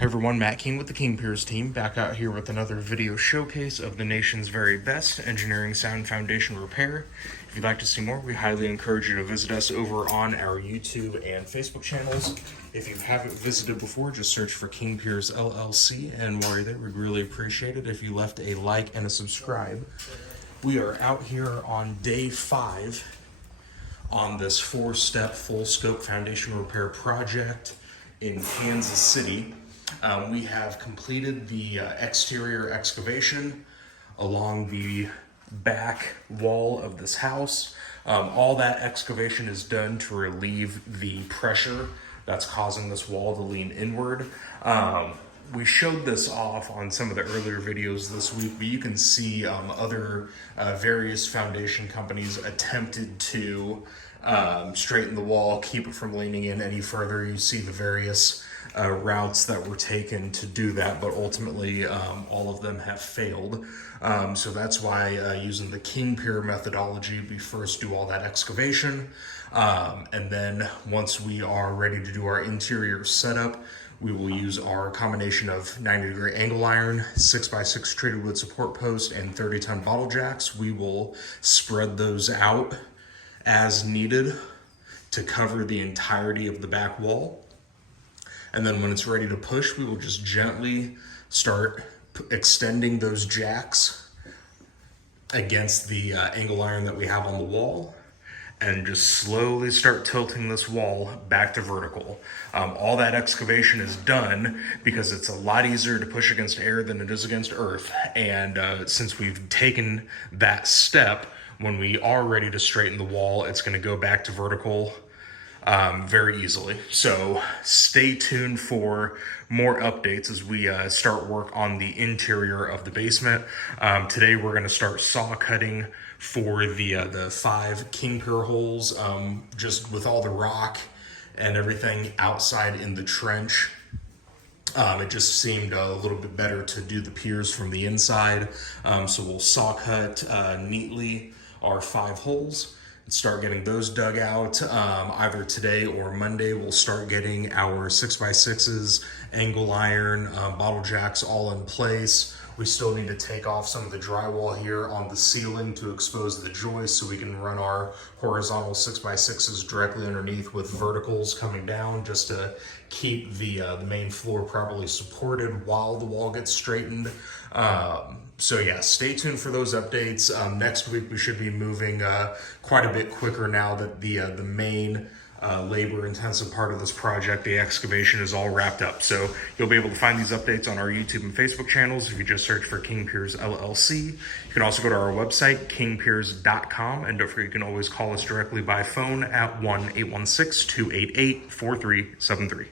Hey everyone, Matt King with the King Piers team, back out here with another video showcase of the nation's very best engineering sound foundation repair. If you'd like to see more, we highly encourage you to visit us over on our YouTube and Facebook channels. If you haven't visited before, just search for King Piers LLC, and while you're there, we'd really appreciate it if you left a like and a subscribe. We are out here on day 5 on this 4-step full scope foundation repair project in Kansas City. We have completed the exterior excavation along the back wall of this house. All that excavation is done to relieve the pressure that's causing this wall to lean inward. We showed this off on some of the earlier videos this week, but you can see other various foundation companies attempted to straighten the wall, keep it from leaning in any further. You see the various routes that were taken to do that, but ultimately all of them have failed. So that's why using the King Pier methodology, we first do all that excavation, and then once we are ready to do our interior setup, we will use our combination of 90-degree angle iron, 6x6 treated wood support post, and 30-ton bottle jacks. We will spread those out as needed to cover the entirety of the back wall. And then when it's ready to push, we will just gently start extending those jacks against the angle iron that we have on the wall, and just slowly start tilting this wall back to vertical. All that excavation is done because it's a lot easier to push against air than it is against earth. And since we've taken that step, when we are ready to straighten the wall, it's gonna go back to vertical very easily. So stay tuned for more updates as we start work on the interior of the basement. Today we're going to start saw cutting for the 5 King Pier holes, just with all the rock and everything outside in the trench. It just seemed a little bit better to do the piers from the inside. So we'll saw cut neatly our 5 holes. Start getting those dug out. Either today or Monday we'll start getting our 6x6s, angle iron, bottle jacks all in place. We still need to take off some of the drywall here on the ceiling to expose the joists so we can run our horizontal 6x6s directly underneath with verticals coming down, just to keep the main floor properly supported while the wall gets straightened. So yeah, stay tuned for those updates. Next week we should be moving quite a bit quicker now that the main labor-intensive part of this project, the excavation, is all wrapped up. So you'll be able to find these updates on our YouTube and Facebook channels if you just search for King Piers LLC. You can also go to our website, kingpiers.com, and don't forget you can always call us directly by phone at 1-816-288-4373.